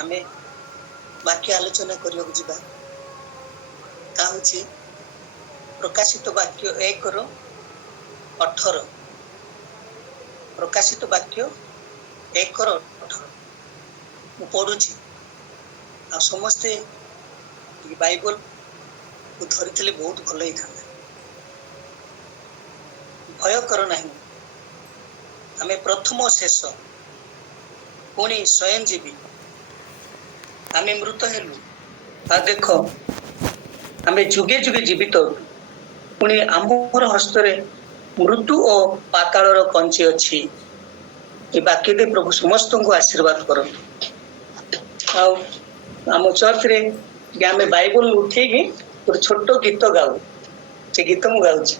आमे वाक्य आलोचना करबाक जिबा ता होछि प्रकाशित वाक्य 1:18 प्रकाशित वाक्य 1:18 मु पढुछि आ समस्ते बाइबल को धरिथिले बहुत भल ही था भय कर नहीं आमे प्रथम शेष पुणी स्वयंजीवी आमे मृत हेलु आ देख आमे जुगे जुगे जीवित पुणी आमर हस्तरे मृत्यु और पातालर कंची अच्छी ये बाक्य दे प्रभु समस्त को आशीर्वाद करंतु आम चर्च रे आमे बाइबल उठे गोटे छोट गीत गाऊ से गीत मु गाउछि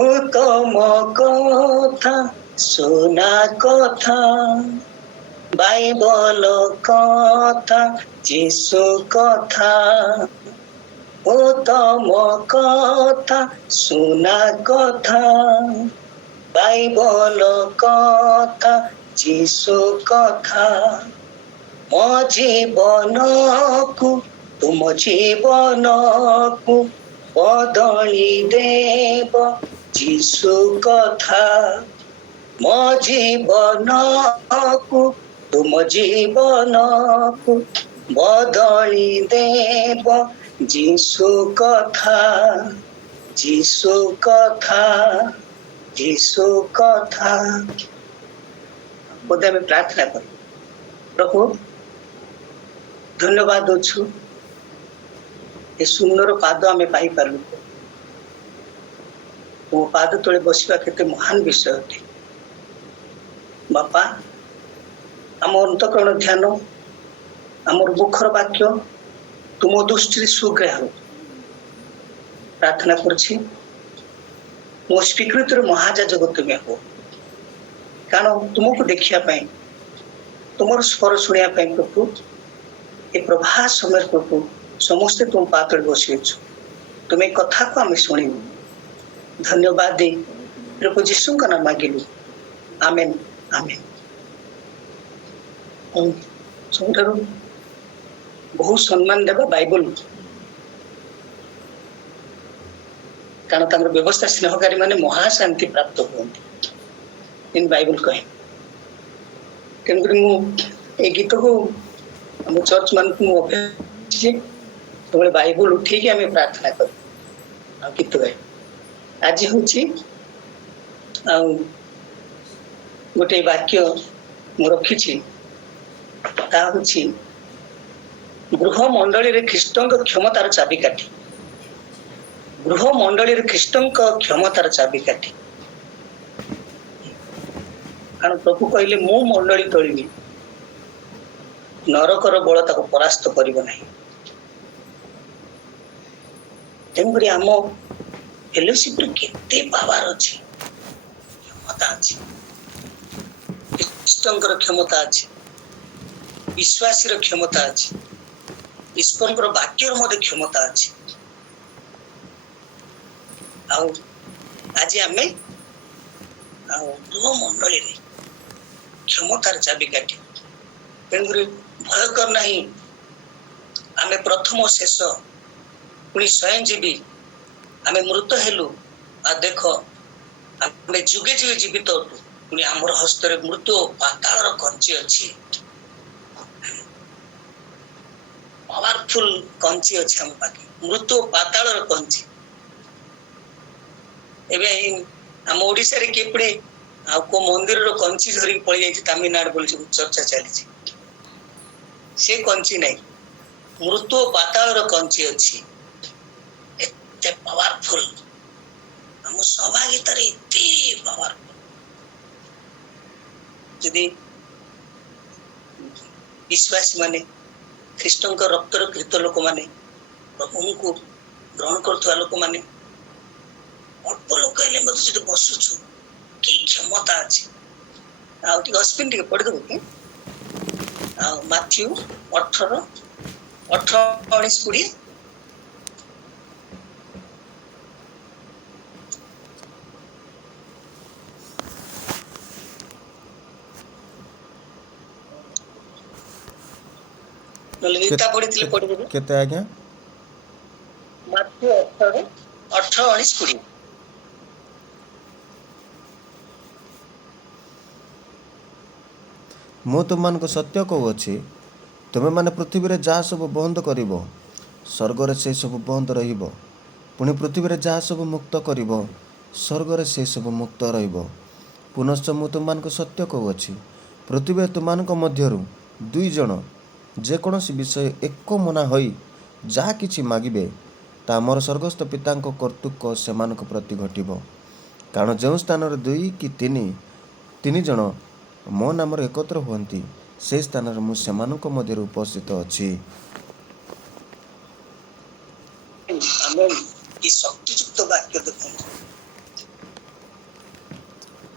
उत्तम कथा सुना कथा बाइबल कथा जीसु कथा उत्तम कथा सुना कथा बाइबल कथा जीसु कथा मो जीवन को तुम जीवन को बदली देव जीसु कथा मो जीवन को तुम जीवन को बदली देव जीसु कथा जीसु कथा जीसु कथा बोधे में प्रार्थना कर प्रभु धन्यवाद अच्छु ये सुंदर पाद आमे पाई पारलु मो पाद तले बसवा केते महान विषय अटे बापा आम अंतकरण ध्यान आमर मुखर वाक्य तुम दृष्टि सुग्राह्य प्रार्थना करछि मो स्वीकृतिर महाजाजक तुम्हें हो कारण तुमको देखिया पाई तुमर स्वर शुणिया पाई प्रभु ये प्रभा समय प्रभु समस्ते तुम पातल बसी तुम्हें कथा को आम शुणु धन्यवाद दे प्रभु जीशु का नाम मागिलु आमेन आमेन सबुठारु बहुत सम्मान देवा बाइबल कारण तांकर व्यवस्था स्नेहकारी माने महाशांति प्राप्त होती इन बाइबल कहे तेणुक मु गीत को आम चर्च मान सब बाइबल उठे आम प्रार्थना कर गीत गाए आज हूँ गोटे वाक्य मु रखी गृह मंडली ख्रीष्टों क्षमतार चाबिकाठी गृह मंडली ख्रीष्टों क्षमतार चाबिकाठी कारण प्रभु कहले मु मंडली तोलिबी नरकर बल ताको परास्त करिबो नाही तेणुकरी आम फेलोशिप केते पावर अच्छी क्षमता अच्छी ख्रीष्टों क्षमता अच्छी विश्वासी क्षमता अच्छी ईश्वर वाक्यर मध्य क्षमता अच्छी आज आम गृह मंडली क्षमतार चाबिकाठी तेणुक भय कर नहीं आम प्रथम शेष पुणी स्वयंजीवी आम मृत हेलु आ देख आम जुगे जुगे जीवित पुणी आमर हस्तरे मृत्यु पाताल कंची अच्छी पावरफुल कंची अच्छी आम पाखे मृत्यु पाताल कंची एवं आम ओडिशा रे केपड़े आ को मंदिर रो कंची धरी पड़ी जाई तमिलनाडु बोली चर्चा चली से कंची नहीं मृत्यु पाताल रो कंची अच्छी एते पावरफुल हम सहभागिता रे एते पावरफुल यदि विश्वासी माने ख्रीष्टों का रक्तर कृत लोक माने प्रभु को ग्रहण करथुवा लोक माने अल्प लोक हेले मत जदि बसुछु की क्षमता अछि हस्पिन टिके पढ़ देबो कि माथ्यू 18 19 20 ନହେଲେ ଗୀତା ପଢିଥିଲେ ପଢିଦେବେ। କେତେ ଆଜ୍ଞା? ମାଥ୍ୟୁ 18 19 20। ମୁଁ ତୁମମାନଙ୍କୁ ସତ୍ୟ କହୁଅଛି, ତୁମେମାନେ ପୃଥିବୀରେ ଯାହା ସବୁ ବନ୍ଦ କରିବ, ସ୍ୱର୍ଗରେ ସେ ସବୁ ବନ୍ଦ ରହିବ। ପୁଣି ପୃଥିବୀରେ ଯାହା ସବୁ ମୁକ୍ତ କରିବ, ସ୍ୱର୍ଗରେ ସେ ସବୁ ମୁକ୍ତ ରହିବ। ପୁନଶ୍ଚ ମୁଁ ତୁମମାନଙ୍କୁ ସତ୍ୟ କହୁଅଛି, ପୃଥିବୀରେ ତୁମମାନଙ୍କ ମଧ୍ୟରୁ 2 ଜଣ ଯେକୌଣସି ବିଷୟ ଏକ ମନା ହୋଇ ଯାହା କିଛି ମାଗିବେ, ତା ମୋର ସ୍ୱର୍ଗସ୍ଥ ପିତାଙ୍କ କର୍ତ୍ତୃକ ସେମାନଙ୍କ ପ୍ରତି ଘଟିବ। କାରଣ ଯେଉଁ ସ୍ଥାନରେ 2 କି 3 ଜଣ ମୋ ନାମରେ ଏକତ୍ର ହୁଅନ୍ତି, ସେହି ସ୍ଥାନରେ ମୁଁ ସେମାନଙ୍କ ମଧ୍ୟରେ ଉପସ୍ଥିତ ଅଛି। ଆମେ ଏ ଶକ୍ତିଯୁକ୍ତ ବାକ୍ୟ ଦେଖନ୍ତୁ,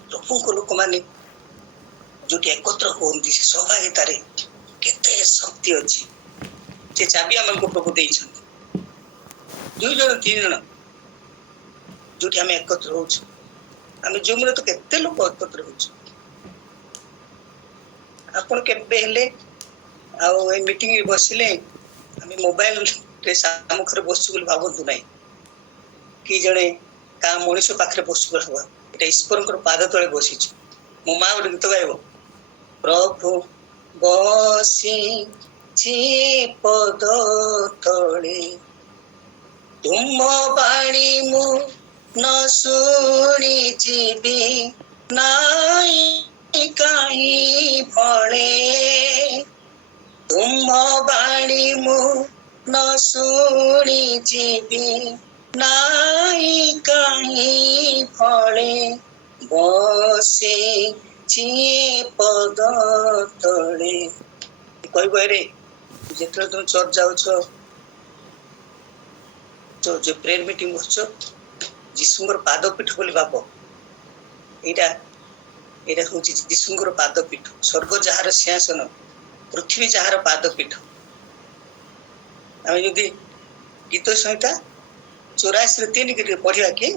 ପ୍ରଭୁଙ୍କ ଲୋକମାନେ ଯୋଉଠି ଏକତ୍ର ହୁଅନ୍ତି, ସେ ସହଭାଗିତାରେ କେତେ ଶକ୍ତି ଅଛି। ସେ ଚାବି ଆମକୁ ପ୍ରଭୁ ଦେଇଛନ୍ତି। 2 ଜଣ 3 ଜଣ ଯୋଉଠି ଆମେ ଏକତ୍ର ହଉଛୁ, ଆମେ ଜୁମରେ ତ କେତେ ଲୋକ ଏକତ୍ର ହଉଛୁ। ଆପଣ କେବେ ହେଲେ ଆଉ ଏ ମିଟିଂରେ ବସିଲେ ଆମେ ମୋବାଇଲରେ ସାମୁଖରେ ବସିଛୁ ବୋଲି ଭାବନ୍ତୁ ନାହିଁ, କି ଜଣେ କାହା ମଣିଷ ପାଖରେ ବସିଛୁ ବୋଲି ଭାବ। ଏଟା ଈଶ୍ୱରଙ୍କର ପାଦ ତଳେ ବସିଛୁ। ମୋ ମା ଗୋଟେ ଗୀତ ଗାଇବ, ପ୍ରଭୁ ବସିଛି ପଦ ତଳେ, ତୁମ ବାଣୀ ମୁଁ ନ ଶୁଣି ଯିବି ନାଇଁ କାହିଁ ଫଳେ, ତୁମ ବାଣୀ ମୁଁ ନ ଶୁଣି ଯିବି ନାଇଁ କାହିଁ ଫଳେ, ବସିଛି ପଦ ତଳେ। କହିବ ରେ ଯେତେବେଳେ ତମେ ଚର୍ଚ୍ଚ ଯାଉଛ, ଯୋଉ ପ୍ରେୟର ମିଟିଂ ବସୁଛ, ଯୀଶୁଙ୍କର ପାଦ ପୀଠ ବୋଲି ଭାବ। ଏଇଟା ହଉଛି ଯୀଶୁଙ୍କର ପାଦ ପୀଠ। ସ୍ୱର୍ଗ ଯାହାର ସିଂହାସନ, ପୃଥିବୀ ଯାହାର ପାଦ ପୀଠ। ଆମେ ଯଦି ଗୀତ ସଂହିତା 84:3 ଟିକେ ପଢିବା କି?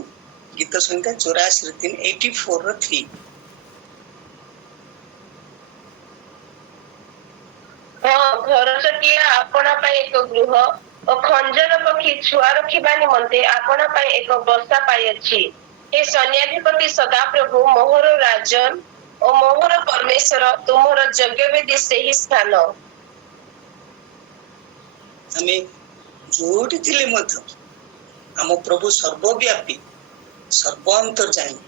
ଗୀତ ସଂହିତା 84:3, 84:3। ଘରଚଟିଆ ଆପଣା ପାଇଁ ଏକ ଗୃହ ଓ ଖଞ୍ଜର ପକ୍ଷୀ ଛୁଆ ରଖିବା ନିମନ୍ତେ ଆପଣା ପାଇଁ ଏକ ବସା ପାଇଅଛି। ହେ ସୈନ୍ୟାଧିପତି ସଦାପ୍ରଭୁ, ମୋହର ରାଜନ ଓ ମୋହର ପରମେଶ୍ୱର, ତୁମର ଯଜ୍ଞବେଦୀ ସେହି ସ୍ଥାନ। ଆମେ ଯୋଉଠି ଥିଲେ ମଧ୍ୟ ଆମ ପ୍ରଭୁ ସର୍ବବ୍ୟାପୀ, ସର୍ବ ଅନ୍ତର୍ଯାମୀ,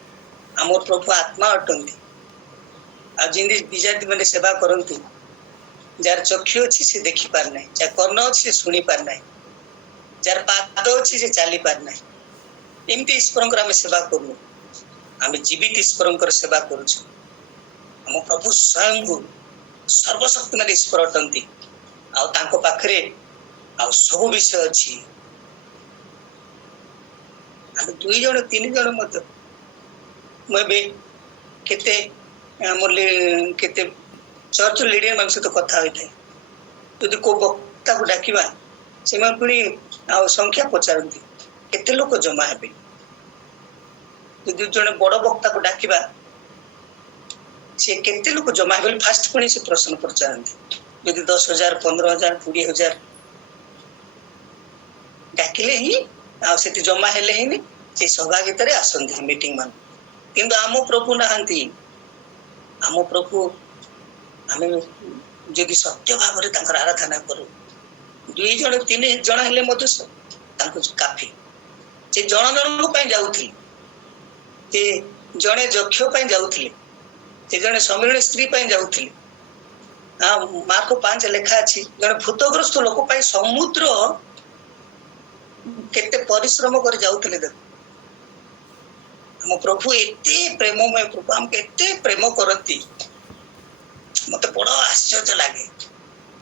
ଆମ ପ୍ରଭୁ ଆତ୍ମା ଅଟନ୍ତି। ଆଉ ଯେମିତି ବିଜାତି ମାନେ ସେବା କରନ୍ତି, ଯାହାର ଚକ୍ଷୁ ଅଛି ସେ ଦେଖି ପାରେ ନାହିଁ, ଯାହାର କର୍ଣ୍ଣ ଅଛି ସେ ଶୁଣି ପାରେ ନାହିଁ, ଯାହାର ପାଦ ଅଛି ସେ ଚାଲି ପାରେ ନାହିଁ। ଏମିତି ଈଶ୍ୱରଙ୍କର ଆମେ ସେବା କରୁନୁ, ଆମେ ଜୀବିତ ଈଶ୍ୱରଙ୍କର ସେବା କରୁଛୁ। ଆମ ପ୍ରଭୁ ସ୍ୱୟଂଭୂ ସର୍ବଶକ୍ତିମାନ ଈଶ୍ୱର ଅଟନ୍ତି, ଆଉ ତାଙ୍କ ପାଖରେ ଆଉ ସବୁ ବିଷୟ ଅଛି। ଆମେ 2 ଜଣ 3 ଜଣ ମଧ୍ୟ, ମୁଁ ଏବେ କେତେ ଆମର କେତେ ଚର୍ଚ୍ଚ ଲିଡର ମାନଙ୍କ ସହିତ କଥା ହୋଇଥାଏ। ଯଦି କୋଉ ବକ୍ତାକୁ ଡାକିବା, ସେମାନେ ପୁଣି ଆଉ ସଂଖ୍ୟା ପଚାରନ୍ତି, କେତେ ଲୋକ ଜମା ହେବେ। ଯଦି ଜଣେ ବଡ ବକ୍ତାକୁ ଡାକିବା, ସେ କେତେ ଲୋକ ଜମା ହେବେ ଫାଷ୍ଟ ପୁଣି ସେ ପ୍ରଶ୍ନ ପଚାରନ୍ତି। ଯଦି 10,000 15,000 20,000 ଡାକିଲେ ହିଁ, ଆଉ ସେଠି ଜମା ହେଲେ ହିଁ ସେ ସହଭାଗିତାରେ ଆସନ୍ତି ମିଟିଂ ମାନ। କିନ୍ତୁ ଆମ ପ୍ରଭୁ ନାହାନ୍ତି। ଆମ ପ୍ରଭୁ ଆମେ ଯଦି ସତ୍ୟ ଭାବରେ ତାଙ୍କର ଆରାଧନା କରୁ, 2 ଜଣ 3 ଜଣ ହେଲେ ମଧ୍ୟ ତାଙ୍କୁ କାଫି। ସେ ଜଣ ଜଣଙ୍କ ପାଇଁ ଯାଉଥିଲେ, ସେ ଜଣେ ଯକ୍ଷ ପାଇଁ ଯାଉଥିଲେ, ସେ ଜଣେ ସମୀରଣୀ ସ୍ତ୍ରୀ ପାଇଁ ଯାଉଥିଲେ। ମାର୍କ 5 ଲେଖା ଅଛି, ଜଣେ ଭୂତଗ୍ରସ୍ତ ଲୋକ ପାଇଁ ସମୁଦ୍ର କେତେ ପରିଶ୍ରମ କରି ଯାଉଥିଲେ। ଦେଖ, ଆମ ପ୍ରଭୁ ଏତେ ପ୍ରେମମୟ ପ୍ରଭୁ, ଆମକୁ ଏତେ ପ୍ରେମ କରନ୍ତି। ମତେ ବଡ ଆଶ୍ଚର୍ଯ୍ୟ ଲାଗେ,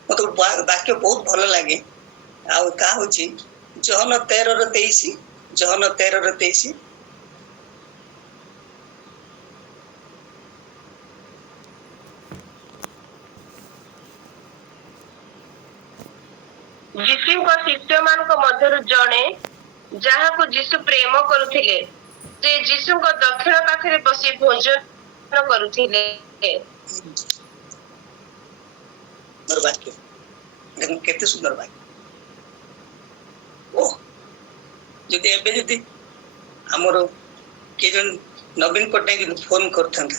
ମତେ ବାକ୍ୟ ବହୁତ ଭଲ ଲାଗେ। ଆଉ ତାହା ହଉଛି ଜହନ 13:23, ଜହନ 13:23। ଯୀଶୁଙ୍କ ଶିଷ୍ୟମାନଙ୍କ ମଧ୍ୟରୁ ଜଣେ, ଯାହାକୁ ଯୀଶୁ ପ୍ରେମ କରୁଥିଲେ, ସେ ଯୀଶୁଙ୍କ ଦକ୍ଷିଣ ପାଖରେ ବସି ଭୋଜନ କରୁଥିଲେ। ବାକ୍ୟ देखो केते सुंदर भाई ओ जदि एबे जदि हमर के जन नवीन पटनायक जदि फोन करथंता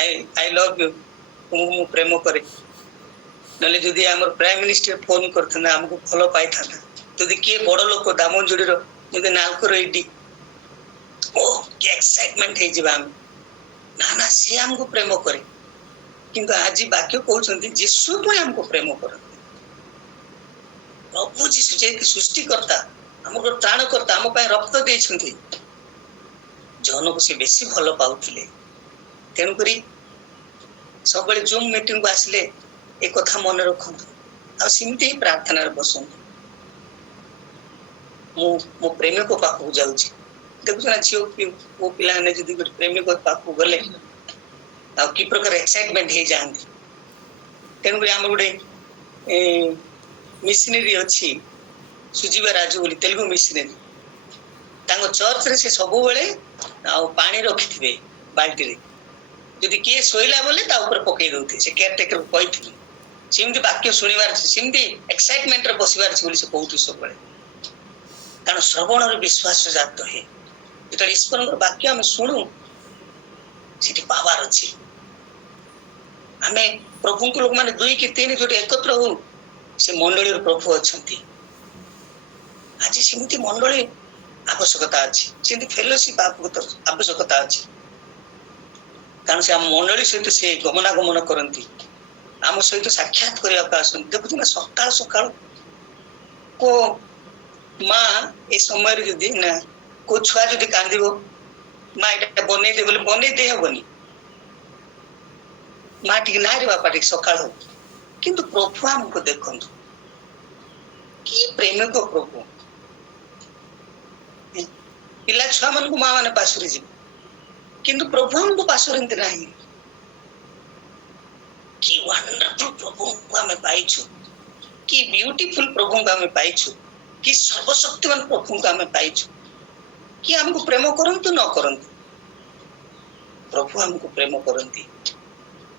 आई लव यू मु प्रेम करे नले जदि हमर प्राइम मिनिस्टर फोन करथंता हमको भलो पाइथांता जदि के बड़ लोक दामन जोड़ीर जदि नालकर एडी ओ के एक्साइटमेंट हे जिबा ना ना से हमको प्रेम करे किंतु आज वाक्य कहउछंती यीशु भी हमको प्रेम करते प्रभु जीशु जे सृष्टिकर्ता हमको त्राणकर्ता हम पाए रक्त देइछंती जन को से बेसी भल पाउथिले तेणु करी सब जूम मीटिंग को आसले एक कथा मन रखंतु आ सिमती ही प्रार्थना रे बसंतु मो प्रेमिक पाखु जाउछि देखु ना झियो वो पिला ने जदि प्रेमिक पाखु गले आ कि प्रकार एक्साइटमेंट हे जानती तेणु करी हम गोटे मिशनरी अच्छी सुजीवा राजू बोली तेलुगु मिशनरी तांको चर्च रे से सब बेले आ पानी रखिथिबे बाल्टी रे जदि किए सोइला बोले ता ऊपर पकई दउथे से केयर टेकर को कहिथिबे सिमती वाक्य सुनिबार सिमती एक्साइटमेंट रे बसिबार बोली से कहउथि सब बेले कारण श्रवण रे विश्वास जात हे जेतले ईश्वर वाक्य हम सुनु सिटी पावर अछि आमे प्रभु को लोक माने 2 कि 3 जोटे एकत्र हो से मंडली प्रभु अछंती आज सिमती मंडली आवश्यकता अछि सिमती फेलोशिप आवश्यकता अछि कारण से हम मंडली सहित से गमनागमन करती आम सहित साक्षात करने देखु ना सकाल सकाल को माँ ए समय जदि ना को छुआ जदि कांदिबो माँ एटा बनै दे बोले बनै दे हेबनी माँ टी ना रे बापा टी सकाल हो किंतु प्रभु हमको देखंतु कि प्रेमिक प्रभु पिला छुआ मन को माँ माने पासुरी जी किंतु प्रभु हमको पासुरंती नहीं कि वंडरफुल प्रभु को हमें पाइछु कि ब्यूटीफुल प्रभु को हमें पाइछु कि सर्वशक्तिमान प्रभु को हमें पाइछु कि हमको प्रेम करंतु न करंतु प्रभु हमको प्रेम करंती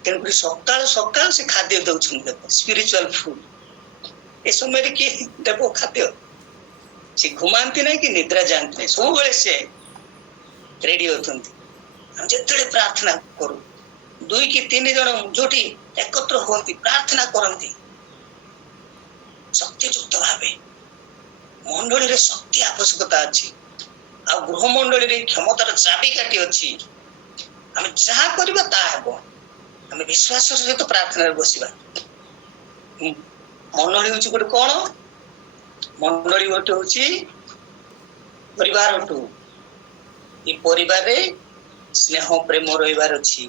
तेणुकरी सकाल सकाल से खाद्य दउछन देखो स्पिरिचुअल फूड ए समय के देखो खाद्य से घुमांती नहीं कि निद्रा जानती नहीं सब बेले से रेडी होतंती हम जेतले प्रार्थना करू 2 कि 3 जन जोटी एकत्र होती प्रार्थना करती शक्तियुक्त भावे मंडली रे शक्ति आवश्यकता अछि आ गृह मंडली रे क्षमतार चाबिकाठी अछि हम जहा करबा ता हेबो हम विश्वास सहित प्रार्थना रे बसिबा मंडली होछि गोटे कोन मंडली गोटे होछि परिवार टू ई परिवार रे स्नेह प्रेम रहिबार अछि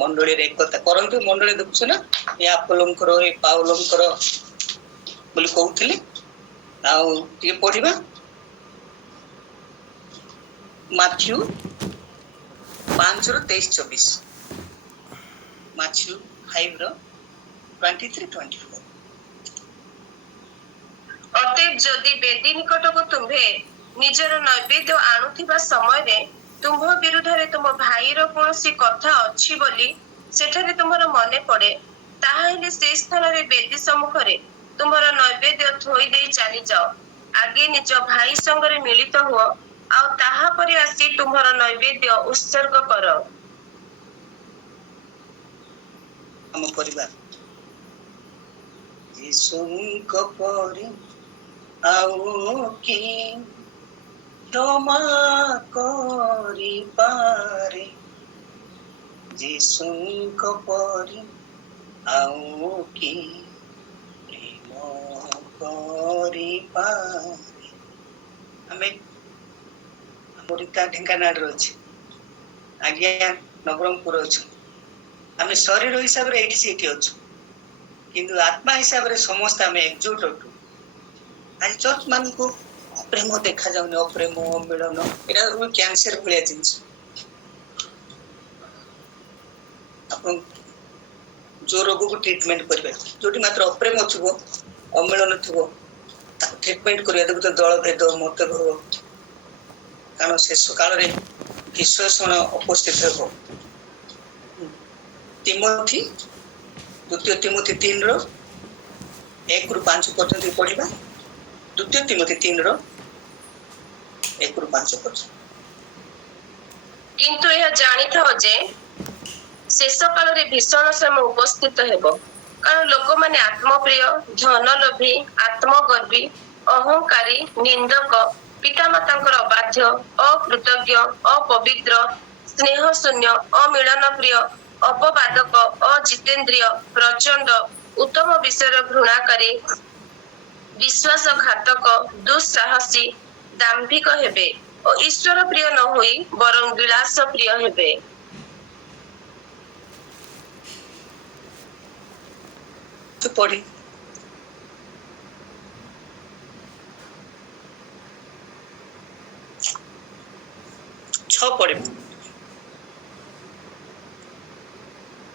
मंडली रे एकता करंतु मंडली देखुछ ना ए आपोलंकर ए पाउलंकर बोली कहउथिले आउ टी पढिबा माथ्यू 5:23-24 माथ्यू 5:23-24 अतएव जदि बेदी निकट को तुम्हे निजर नैवेद्य आणुथिबा समय रे तुम विरुद्ध रे तुम भाई रो कोनोसी कथा अछि बोली सेठारे तुमर मने पड़े ताहाले से स्थान रे बेदी सम्मुख रे तुमर नैवेद्य थोई देई चली जाओ आगे निज भाई संग रे मिलित हुओ आ ताहा परे आसी तुमर नैवेद्य उत्सर्ग करो हम परिवार यीशुଙ୍କ परि आउ की क्षमा करि पारे यीशुଙ୍କ परि आउ की प्रेम करि पारे हमें हमरिका ढेंकानाड़ अछि आज्ञा नवरंगपुर अछि हमें शरीर हिसाब रे एठी सेठी अछि किंतु आत्मा हिसाब रे समस्त हमें एकजुट अटू आज चर्च मान को प्रेम देखा जाउनी अप्रेम मिलन एटा कैंसर भलिया जिंस अपन जो रोग को ट्रीटमेंट करबे जोटी मात्र अप्रेम थबो अमिलन थबो ट्रीटमेंट करिया देखो तो दल भेद मत हो कारण शेष काल रे विश्वासन उपस्थित हो तिमोथी 2 तिमोथी 3 1 ରୁ 5 पर्यंत पढ़िबा। द्वितीय तिमोथी 3 रो 1 ରୁ 5 पर्यंत। କିନ୍ତୁ ଏହା ଜାଣିଥାଅ ଯେ ଶେଷ କାଳରେ ଭୀଷଣ ସମୟ ଉପସ୍ଥିତ ହେବ, କାରଣ ଲୋକମାନେ ଆତ୍ମପ୍ରିୟ, ଧନଲୋଭୀ, ଆତ୍ମଗର୍ବୀ, ଅହଂକାରୀ, ନିନ୍ଦକ, ପିତାମାତାଙ୍କର ଅବାଧ୍ୟ, ଅକୃତଜ୍ଞ, ଅପବିତ୍ର, ସ୍ନେହଶୂନ୍ୟ, ଅମିଳନ ପ୍ରିୟ, ଅପବାଦକ, ଅଜିତେନ୍ଦ୍ରିୟ, ପ୍ରଚଣ୍ଡ, ଉତ୍ତମ ବିଷୟର ଘୃଣାକାରୀ, ବିଶ୍ୱାସଘାତକ, ଦୁଃସାହସୀ, ଦାମ୍ଭିକ ହେବେ ଓ ଈଶ୍ୱର ପ୍ରିୟ ନ ହୋଇ ବରଂ ବିଳାସ ପ୍ରିୟ ହେବେ। तो पढ़ी 6 पढ़िबा।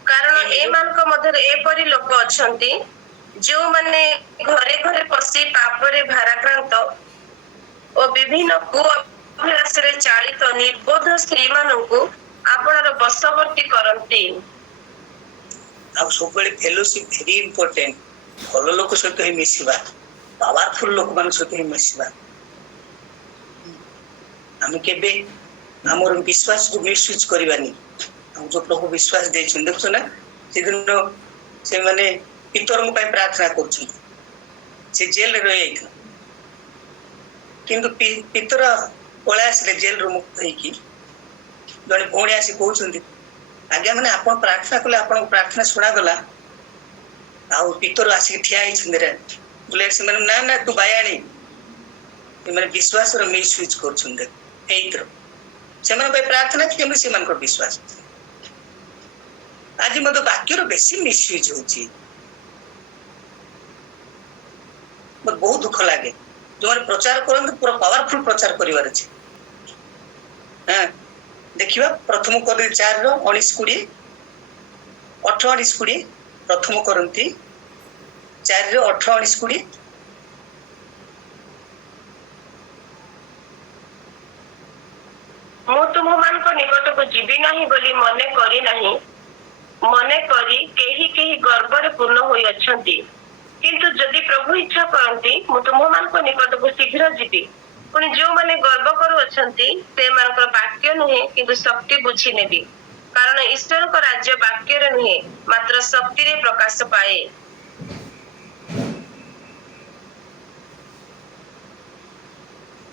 କାରଣ ଏମାନଙ୍କ ମଧ୍ୟରେ ଏପରି ଲୋକ ଅଛନ୍ତି ଯେଉଁମାନେ ଘରେ ଘରେ ପଶି ପାପରେ ଭାରାକ୍ରାନ୍ତ ଓ ବିଭିନ୍ନ କୁଅଭିଳାଷରେ ଚାଳିତ ନିର୍ବୋଧ ସ୍ତ୍ରୀମାନଙ୍କୁ ଆପଣାର ବଶବର୍ତ୍ତୀ କରନ୍ତି। ଆଉ ସବୁବେଳେ ଫେଲୋସିପ ଭେରି ଇମ୍ପୋର୍ଟାଣ୍ଟ। ଭଲ ଲୋକ ସହିତ ହିଁ ମିଶିବା, ପାୱାରଫୁଲ ଲୋକମାନଙ୍କ ସହିତ ହିଁ ମିଶିବା। ଆମେ କେବେ ଆମର ବିଶ୍ୱାସକୁ ମିସୟୁଜ କରିବାନି। ଆଉ ଯୋଉ ପ୍ରଭୁ ବିଶ୍ୱାସ ଦେଇଛନ୍ତି ଦେଖୁଛ ନା, ସେଦିନ ସେମାନେ ପିତରଙ୍କ ପାଇଁ ପ୍ରାର୍ଥନା କରୁଛନ୍ତି, ସେ ଜେଲରେ ରହିଯାଇଥିଲା, କିନ୍ତୁ ପିତର ପଳେଇ ଆସିଲେ ଜେଲରୁ ମୁକ୍ତ ହେଇକି। ଜଣେ ଭଉଣୀ ଆସି କହୁଛନ୍ତି, ଆଜ୍ଞା ମାନେ ଆପଣ ପ୍ରାର୍ଥନା କଲେ, ଆପଣଙ୍କ ପ୍ରାର୍ଥନା ଶୁଣାଗଲା। ଆଉ ପିତର ଆସିକି ଠିଆ ହେଇଛନ୍ତି ବୋଲେ ସେମାନେ ନା ନା ତୁ ବାୟାଣୀ, ସେମାନେ ବିଶ୍ୱାସର ମିସୟୁଜ କରୁଛନ୍ତି। ଫେଥର ସେମାନଙ୍କ ପାଇଁ ପ୍ରାର୍ଥନା କେମିତି ସେମାନଙ୍କର ବିଶ୍ୱାସ। ଆଜି ମଧ୍ୟ ବାକ୍ୟର ବେଶୀ ମିସୟୁଜ ହଉଛି। ମତେ ବହୁତ ଦୁଃଖ ଲାଗେ। ଯୋଉମାନେ ପ୍ରଚାର କରନ୍ତି ପୁରା ପାୱାରଫୁଲ ପ୍ରଚାର କରିବାର ଅଛି। ହଁ ଦେଖିବା ପ୍ରଥମ କରନ୍ତି 4 ର 19-20, 18-20, ପ୍ରଥମ କରନ୍ତି 4 ର 18-20। ମୁଁ ତୁମମାନଙ୍କ ନିକଟକୁ ଯିବି ନାହିଁ ବୋଲି ମନେ କରି କେହି କେହି ଗର୍ବରେ ପୂର୍ଣ୍ଣ ହୋଇଅଛନ୍ତି। କିନ୍ତୁ ଯଦି ପ୍ରଭୁ ଇଚ୍ଛା କରନ୍ତି ମୁଁ ତୁମମାନଙ୍କ ନିକଟକୁ ଶୀଘ୍ର ଯିବି। ପୁଣି ଯେଉଁମାନେ ଗର୍ବ କରୁଅଛନ୍ତି ସେମାନଙ୍କର ବାକ୍ୟ ନୁହେଁ କିନ୍ତୁ ଶକ୍ତି ବୁଝି ନେବି, କାରଣ ଈଶ୍ୱରଙ୍କ ରାଜ୍ୟ ବାକ୍ୟରେ ନୁହେଁ ମାତ୍ର ଶକ୍ତିରେ ପ୍ରକାଶ ପାଏ।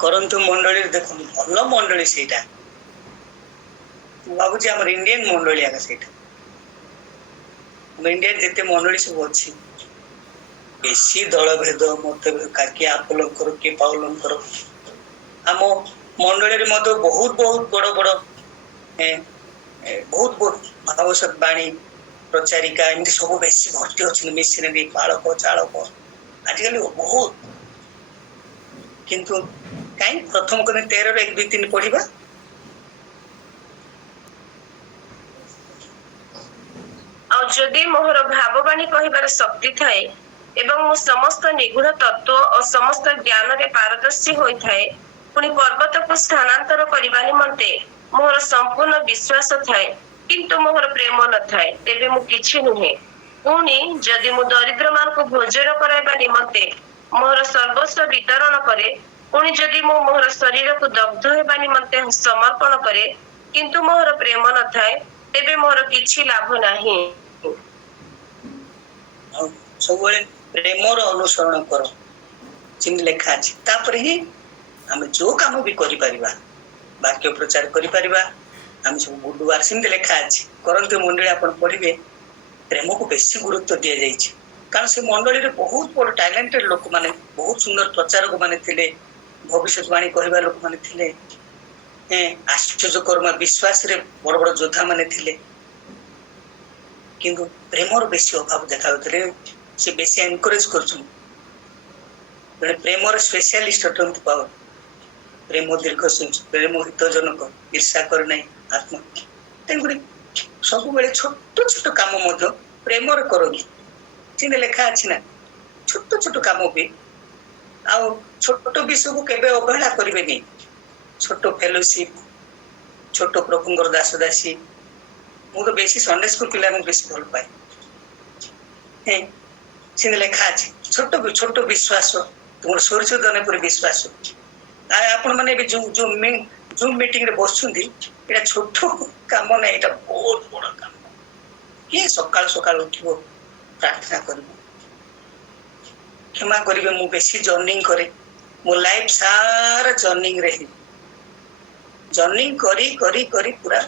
କରନ୍ତୁ ମଣ୍ଡଳୀରେ ଦେଖନ୍ତୁ, ଭଲ ମଣ୍ଡଳୀ ସେଇଟା। ମୁଁ ଭାବୁଛି ଆମର ଇଣ୍ଡିଆନ ମଣ୍ଡଳୀ ଆଗ ସେଇଟା। ଆମ ଇଣ୍ଡିଆରେ ଯେତେ ମଣ୍ଡଳୀ ସବୁ ଅଛି, ବେଶୀ ଦଳଭେଦ ମତଭେଦ, କିଏ ଆପଲଙ୍କର କିଏ ପାଉଲଙ୍କର। ଆମ ମଣ୍ଡଳୀରେ ମଧ୍ୟ ବହୁତ ବହୁତ ବଡ ବଡ ବହୁତ ବହୁତ ଭାଗବତ ବାଣୀ ପ୍ରଚାରିକା ଏମିତି ସବୁ ବେଶୀ ଭର୍ତ୍ତି ଅଛନ୍ତି, ମିଶନେରୀ, ପାଳକ, ଚାଳକ ଆଜିକାଲି ବହୁତ। କିନ୍ତୁ କାହିଁ ପ୍ରଥମ କରି 13 ର 1, 2, 3 ପଢିବା। ଆଉ ଯଦି ମୋହର ଭାବବାଣୀ କହିବାର ଶକ୍ତି ଥାଏ ଏବଂ ମୁଁ ସମସ୍ତ ନିଗୂଢ ତତ୍ତ୍ୱ ଓ ସମସ୍ତ ଜ୍ଞାନରେ ପାରଦର୍ଶୀ ହୋଇଥାଏ, ପୁଣି ପର୍ବତକୁ ସ୍ଥାନାନ୍ତର କରିବା ନିମନ୍ତେ ମୋହର ସମ୍ପୂର୍ଣ୍ଣ ବିଶ୍ୱାସ ଥାଏ, କିନ୍ତୁ ମୋହର ପ୍ରେମ ନଥାଏ, ତେବେ ମୁଁ କିଛି ନୁହେଁ। ପୁଣି ଯଦି ମୁଁ ଦରିଦ୍ରମାନଙ୍କୁ ଭୋଜନ କରାଇବା ନିମନ୍ତେ ମୋହର ସର୍ବସ୍ୱ ବିତରଣ କରେ, ପୁଣି ଯଦି ମୁଁ ମୋହର ଶରୀରକୁ ଦଗ୍ଧ ହେବା ନିମନ୍ତେ ସମର୍ପଣ କରେ, କିନ୍ତୁ ମୋହର ପ୍ରେମ ନଥାଏ, ତେବେ ମୋର କିଛି ଲାଭ ନାହିଁ। ଆଉ ସବୁବେଳେ ପ୍ରେମର ଅନୁସରଣ କର, ଯେମିତି ଲେଖା ଅଛି। ତାପରେ ହିଁ ଆମେ ଯୋଉ କାମ ବି କରିପାରିବା, ବାକ୍ୟ ପ୍ରଚାର କରିପାରିବା, ଆମେ ସବୁ ବୁଡୁବାର ସେମିତି ଲେଖା ଅଛି। କରନ୍ତୁ ମଣ୍ଡଳୀ ଆପଣ ପଢିବେ, ପ୍ରେମକୁ ବେଶୀ ଗୁରୁତ୍ୱ ଦିଆଯାଇଛି। କାରଣ ସେ ମଣ୍ଡଳୀରେ ବହୁତ ବଡ ଟ୍ୟାଲେଣ୍ଟେଡ ଲୋକମାନେ, ବହୁତ ସୁନ୍ଦର ପ୍ରଚାରକ ମାନେ ଥିଲେ, ଭବିଷ୍ୟତବାଣୀ କହିବା ଲୋକମାନେ ଥିଲେ, ଆଶ୍ଚର୍ଯ୍ୟକର୍ମା ବିଶ୍ୱାସରେ ବଡ ବଡ ଯୋଦ୍ଧା ମାନେ ଥିଲେ। କିନ୍ତୁ ପ୍ରେମର ବେଶୀ ଅଭାବ ଦେଖାଯାଉଥିଲେ। ସେ ବେଶୀ ଏନକରେଜ କରୁଛନ୍ତି। ଜଣେ ପ୍ରେମର ସ୍ପେଶାଲିଷ୍ଟ ଅଟନ୍ତି ପାୱର। ପ୍ରେମ ଦୀର୍ଘ ସହ୍ୟ, ପ୍ରେମ ହିତଜନକ, ଈର୍ଷା କରେ ନାହିଁ, ଆତ୍ମ। ତେଣୁକରି ସବୁବେଳେ ଛୋଟ ଛୋଟ କାମ ମଧ୍ୟ ପ୍ରେମରେ କରନ୍ତି, ଯେମିତି ଲେଖା ଅଛି ନା। ଛୋଟ ଛୋଟ କାମ ବି, ଆଉ ଛୋଟ ବିଷୟକୁ କେବେ ଅବହେଳା କରିବେନି। ଛୋଟ ଫେଲୋସିପ, ଛୋଟ ପ୍ରଭୁଙ୍କର ଦାସ ଦାସୀ। ମୁଁ ତ ବେଶୀ ସଣ୍ଡେ ସ୍କୁଲ ପିଲାଙ୍କୁ ବେଶୀ ଭଲ ପାଏ। ସେମିତି ଲେଖା ଅଛି ଛୋଟ ଛୋଟ ବିଶ୍ୱାସ ତୁମର ସୋରିଷ ଦାନା ପରି ବିଶ୍ୱାସ। ଆପଣ ମାନେ ଏବେ ଜୁମ୍ ମିଟିଂରେ ବସୁଛନ୍ତି, ଏଇଟା ଛୋଟ କାମ ନାହିଁ, ଏଇଟା ବହୁତ ବଡ କାମ। କିଏ ସକାଳୁ ସକାଳୁ ଉଠିବ ପ୍ରାର୍ଥନା କରିବ? କ୍ଷମା କରିବେ, ମୁଁ ବେଶୀ ଜର୍ଣ୍ଣିଂ କରେ, ମୋ ଲାଇଫ ସାରା ଜର୍ଣ୍ଣିଂରେ ହିଁ ଜର୍ଣ୍ଣିଂ କରି କରି କରି ପୁରା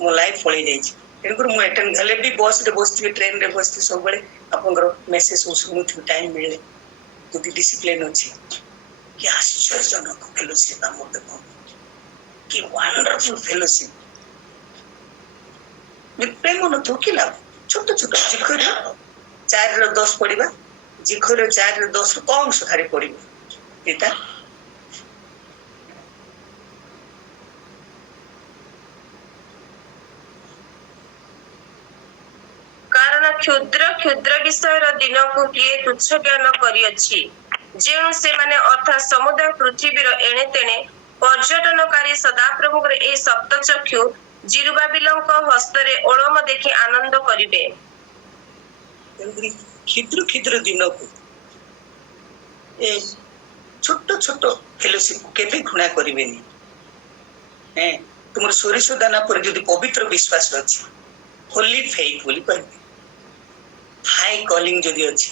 ମୋ ଲାଇଫ ପଳେଇ ଯାଇଛି। ତେଣୁକରି ମୁଁ ଆଟେଣ୍ଡ ହେଲେ ବି ବସ୍ରେ ବସିଥିବି, ଟ୍ରେନରେ ବସିଥିବି, ସବୁବେଳେ ଆପଣଙ୍କର ମେସେଜ ସବୁ ଶୁଣୁଥିବି ଟାଇମ୍ ମିଳିଲେ। ଯଦି ଡିସିପ୍ଲିନ ଅଛି, କି ଆଶ୍ଚର୍ଯ୍ୟଜନକ ଫେଲୋସିପ୍ ଆମର ଦେଖ, କି ୱାଣ୍ଡରଫୁଲ ଫେଲୋସିପ୍। ପ୍ରେମ ନଥିବ କି ଲାଭ? ଛୋଟ ଛୋଟ ଜିଖରେ 4-10 ପଡିବା, ଜିଖରେ 4-10 କମ ସୁଧାରି ପଡିବ ଏଇଟା। କାରଣ କ୍ଷୁଦ୍ର କ୍ଷୁଦ୍ର ବିଷୟର ଦିନକୁ କିଏ ତୁଚ୍ଛ ଜ୍ଞାନ କରିଅଛି, ଯେଣୁ ସେମାନେ ଅର୍ଥାତ୍ ସମୁଦାୟ ପୃଥିବୀର ଏଣେ ତେଣେ ପର୍ଯ୍ୟଟନକାରୀ ସଦାପ୍ରଭୁଙ୍କର ଏହି ସପ୍ତଚକ୍ଷୁ ଜିରୁବାବିଲଙ୍କ ହସ୍ତରେ ଓଳମ ଦେଖି ଆନନ୍ଦ କରିବେ। ତେଣୁକରି କ୍ଷୁଦ୍ର କ୍ଷୁଦ୍ର ଦିନକୁ, ଏ ଛୋଟ ଛୋଟ ଫେଲୋସିପ୍ କେବେ ଘୃଣା କରିବେନି। ତୁମର ସୋରିଷ ଦାନା ପରେ ଯଦି ପବିତ୍ର ବିଶ୍ୱାସ ଅଛି, ହୋଲି ଫେଥ୍ ବୋଲି କହିବେ, ହାଇ କଲିଂ ଯଦି ଅଛି,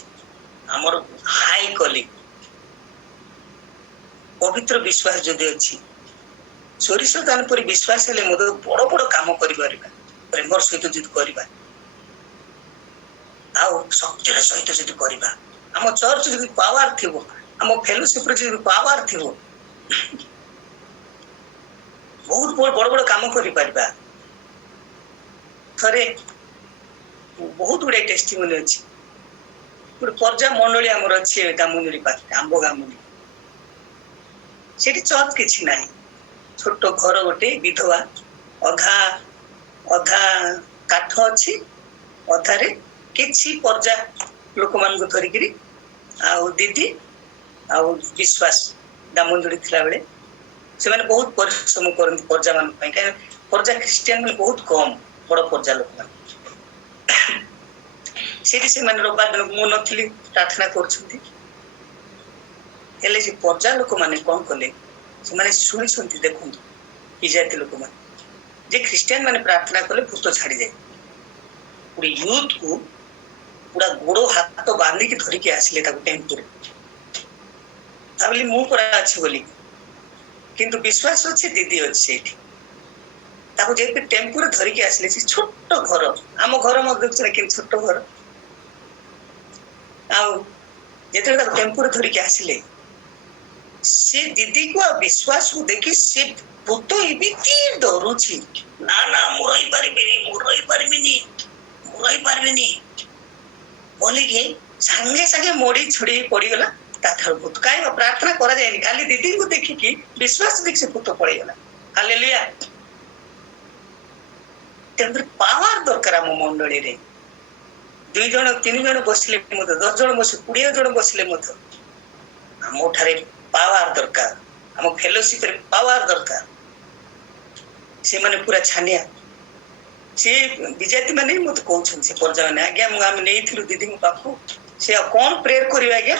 ଆମର ହାଇ କଲିଂ ପବିତ୍ର ବିଶ୍ୱାସ ଯଦି ଅଛି, ସୋରିଷ ଦାନା ପରି ବିଶ୍ୱାସ ହେଲେ ମଧ୍ୟ ବଡ ବଡ କାମ କରିପାରିବା, ପ୍ରେମର ସହିତ ଯଦି କରିବା, ଆଉ ଶକ୍ତିର ସହିତ ଯଦି କରିବା, ଆମ ଚର୍ଚ୍ଚ ଯଦି ପାୱାର ଥିବ, ଆମ ଫେଲୋସିପ୍ରେ ଯଦି ପାୱାର ଥିବ, ବହୁତ ବଡ ବଡ କାମ କରିପାରିବା। ଥରେ ବହୁତ ଗୁଡାଏ ଟେଷ୍ଟିମୋନି ଅଛି। ଗୋଟେ ପର୍ଯ୍ୟା ମଣ୍ଡଳୀ ଆମର ଅଛି ଗାମୁଣ୍ଡଳି ପାଖରେ, ଆମ୍ବ ଗାମୁଣ୍ଡଳି। ସେଠି ଚର୍ଚ୍ଚ କିଛି ନାହିଁ, ଛୋଟ ଘର ଗୋଟେ, ବିଧବା, ଅଧା କାଠ ଅଛି, ଅଧାରେ କିଛି ପର୍ଯ୍ୟା ଲୋକମାନଙ୍କୁ ଧରିକିରି, ଆଉ ଦିଦି ଆଉ ବିଶ୍ୱାସ ଗାମୁଣ୍ଡଳି ଥିଲା ବେଳେ ସେମାନେ ବହୁତ ପରିଶ୍ରମ କରନ୍ତି ପର୍ଯ୍ୟା ମାନଙ୍କ ପାଇଁ, କାହିଁକି ପର୍ଯ୍ୟା ଖ୍ରୀଷ୍ଟିଆନ ମାନେ ବହୁତ କମ, ବଡ ପର୍ଯ୍ୟା ଲୋକମାନେ। ସେଠି ସେମାନେ ରବିବାର ଦିନ, ମୁଁ ନଥିଲି, ପ୍ରାର୍ଥନା କରୁଛନ୍ତି। ହେଲେ ସେ ପର୍ଯ୍ୟା ଲୋକମାନେ କଣ କଲେ, ସେମାନେ ଶୁଣିଛନ୍ତି, ଦେଖନ୍ତୁ କି ଜାତି ଲୋକମାନେ ଯେ ଖ୍ରୀଷ୍ଟିଆନ ମାନେ ପ୍ରାର୍ଥନା କଲେ ଭୂତ ଛାଡିଯାଏ। ଗୋଟେ ୟୁଥ କୁ ପୁରା ଗୋଡ ହାତ ବାନ୍ଧିକି ଧରିକି ଆସିଲେ ତାକୁ ଟେମ୍ପୁରେ। ଭାବିଲି ମୁଁ ପରା ଅଛି ବୋଲି, କିନ୍ତୁ ବିଶ୍ୱାସ ଅଛି, ଦିଦି ଅଛି ସେଇଠି। ତାକୁ ଯେହେତୁ ଟେମ୍ପୁରେ ଧରିକି ଆସିଲେ, ସେ ଛୋଟ ଘର, ଆମ ଘର ମଧ୍ୟ ଦେଖୁଥିଲେ କିନ୍ତୁ ଛୋଟ ଘର। ଆଉ ଯେତେବେଳେ ତାକୁ ଟେମ୍ପୁରେ ଧରିକି ଆସିଲେ, ସେ ଦିଦିକୁ ଆଉ ବିଶ୍ୱାସକୁ ଦେଖି ସେ ଭୂତ ଏମିତି ଡରୁଛି, ନା ନା ମୁଁ ରହିପାରିବିନି, ମୁଁ ରହିପାରିବିନି, ମୁଁ ରହିପାରିବିନି ବୋଲିକି ସାଙ୍ଗେ ସାଙ୍ଗେ ମୋଡି ଛୁଡି ପଡିଗଲା ତା ଠାରୁ ଭୂତ। କାହିଁକି ପ୍ରାର୍ଥନା କରାଯାଏନି, ଖାଲି ଦିଦିଙ୍କୁ ଦେଖିକି ବିଶ୍ୱାସ ଦେଖି ସେ ଭୂତ ପଳେଇଗଲା। ହାଲେଲୁୟା। ତେଣୁକରି ପାୱାର ଦରକାର ଆମ ମଣ୍ଡଳୀରେ। 2 ଜଣ 3 ଜଣ ବସିଲେ ମଧ୍ୟ, 10 ଜଣ ବସିଲେ, 20 ଜଣ ବସିଲେ ମଧ୍ୟ ଆମଠାରେ ପାୱାର ଦରକାର, ଆମ ଫେଲୋସିପରେ ପାୱାର ଦରକାର। ସେମାନେ ପୁରା ଛାନିଆ। ସେ ବିଜାତି ମାନେ ମତେ କହୁଛନ୍ତି, ସେ ପର୍ଯ୍ୟା ମାନେ, ଆଜ୍ଞା ଆମେ ନେଇଥିଲୁ ଦିଦିଙ୍କ ପାଖକୁ, ସେ ଆଉ କଣ ପ୍ରେୟର କରିବେ ଆଜ୍ଞା,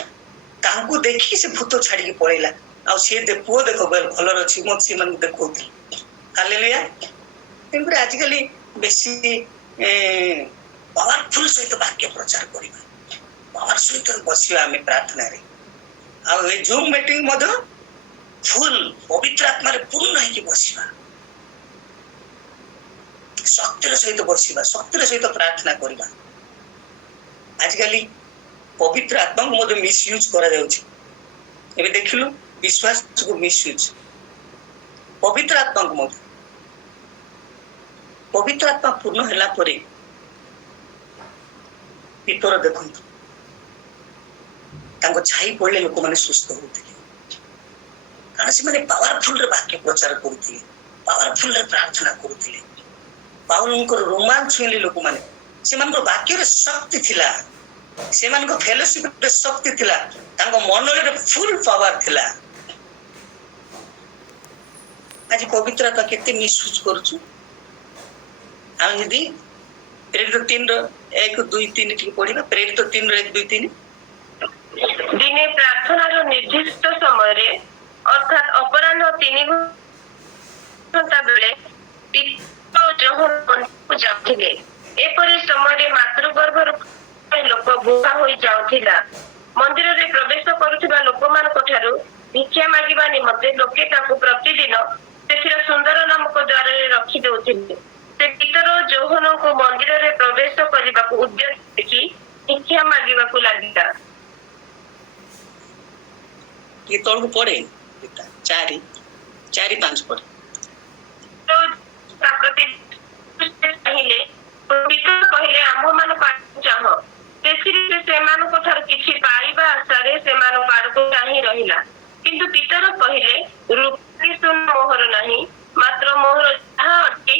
ତାଙ୍କୁ ଦେଖିକି ସେ ଭୂତ ଛାଡିକି ପଳେଇଲା। ଆଉ ସିଏ ପୁଅ ଦେଖ ଭଲରେ ଅଛି, ମତେ ସେମାନଙ୍କୁ ଦେଖଉଥିଲି। ହାଲେଲୁୟା। ତେଣୁକରି ଆଜିକାଲି ବେଶୀ ପାୱାରଫୁଲ ସହିତ ବାକ୍ୟ ପ୍ରଚାର କରିବା, ପାୱାର ସହିତ ବସିବା ଆମେ ପ୍ରାର୍ଥନାରେ। ଆଉ ଏ ଜୁମ୍ ମିଟିଂ ମଧ୍ୟ ଫୁଲ ପବିତ୍ର ଆତ୍ମାରେ ପୂର୍ଣ୍ଣ ହେଇକି ବସିବା, ଶକ୍ତିର ସହିତ ବସିବା, ଶକ୍ତିର ସହିତ ପ୍ରାର୍ଥନା କରିବା। ଆଜିକାଲି ପବିତ୍ର ଆତ୍ମାକୁ ମଧ୍ୟ ମିସୟୁଜ କରାଯାଉଛି। ଏବେ ଦେଖିଲୁ ବିଶ୍ୱାସକୁ ମିସୟୁଜ, ପବିତ୍ର ଆତ୍ମାକୁ ମଧ୍ୟ। ପବିତ୍ର ଆତ୍ମା ପୂର୍ଣ୍ଣ ହେଲା ପରେ ପିତର ଦେଖନ୍ତୁ, ତାଙ୍କ ଛାଇ ପଡିଲେ ଲୋକମାନେ ସୁସ୍ଥ ହଉଥିଲେ, କାରଣ ସେମାନେ ପାୱାରଫୁଲରେ ବାକ୍ୟ ପ୍ରଚାର କରୁଥିଲେ, ପାୱାରଫୁଲରେ ପ୍ରାର୍ଥନା କରୁଥିଲେ। ପାଉଲଙ୍କର ରୋମାନ ଛୁଇଁଲେ ଲୋକମାନେ, ସେମାନଙ୍କ ବାକ୍ୟରେ ଶକ୍ତି ଥିଲା, ସେମାନଙ୍କ ଫେଲୋସିପରେ ଶକ୍ତି ଥିଲା, ତାଙ୍କ ମନରେ ଫୁଲ ପାୱାର ଥିଲା। ଆଜି ପବିତ୍ର ଆତ୍ମା କେତେ ମିସୟୁଜ କରୁଛୁ ଆମେ? ଯଦି ପ୍ରେରିତ 3:1-2-3 ଟିକେ ପଢିବା, ପ୍ରେରିତ 3:1-2-3। ଦିନେ ପ୍ରାର୍ଥନାର ନିର୍ଦ୍ଦିଷ୍ଟ ସମୟରେ ଅର୍ଥାତ୍ ଅପରାହ୍ନ 3 ଘଣ୍ଟା ବେଳେ ପିତର ଓ ଯୋହନ ମନ୍ଦିରକୁ ଯାଉଥିଲେ। ଏପରି ସମୟରେ ମାତୃଗର୍ଭରୁ ଲୋକ ବୁହା ହୋଇ ଯାଉଥିଲା। ମନ୍ଦିରରେ ପ୍ରବେଶ କରୁଥିବା ଲୋକମାନଙ୍କ ଠାରୁ ଭିକ୍ଷା ମାଗିବା ନିମନ୍ତେ ଲୋକେ ତାଙ୍କୁ ପ୍ରତିଦିନ ସେଥିର ସୁନ୍ଦର ନାମକ ଦ୍ୱାରରେ ରଖି ଦେଉଥିଲେ। ସେ ପିତର ଓ ଯୋହନଙ୍କୁ ମନ୍ଦିରରେ ପ୍ରବେଶ କରିବାକୁ ଉଦ୍ୟମ ଦେଖି ଭିକ୍ଷା ମାଗିବାକୁ ଲାଗିଲା। ये तौर को पढ़े 4-5 पढ़े। କହିଲେ ଆମ୍ଭମାନଙ୍କୁ ଚାହ। ସେଥିରେ ସେ ସେମାନଙ୍କ ଠାରୁ କିଛି ପାଇବା ଆଶାରେ ସେମାନଙ୍କ ଆଡ଼କୁ ଚାହିଁ ରହିଲା। କିନ୍ତୁ ପିତର କହିଲେ, ରୂପା ସୁନା ମୋହର ନାହିଁ, ମାତ୍ର ମୋହର ଯାହା ଅଛି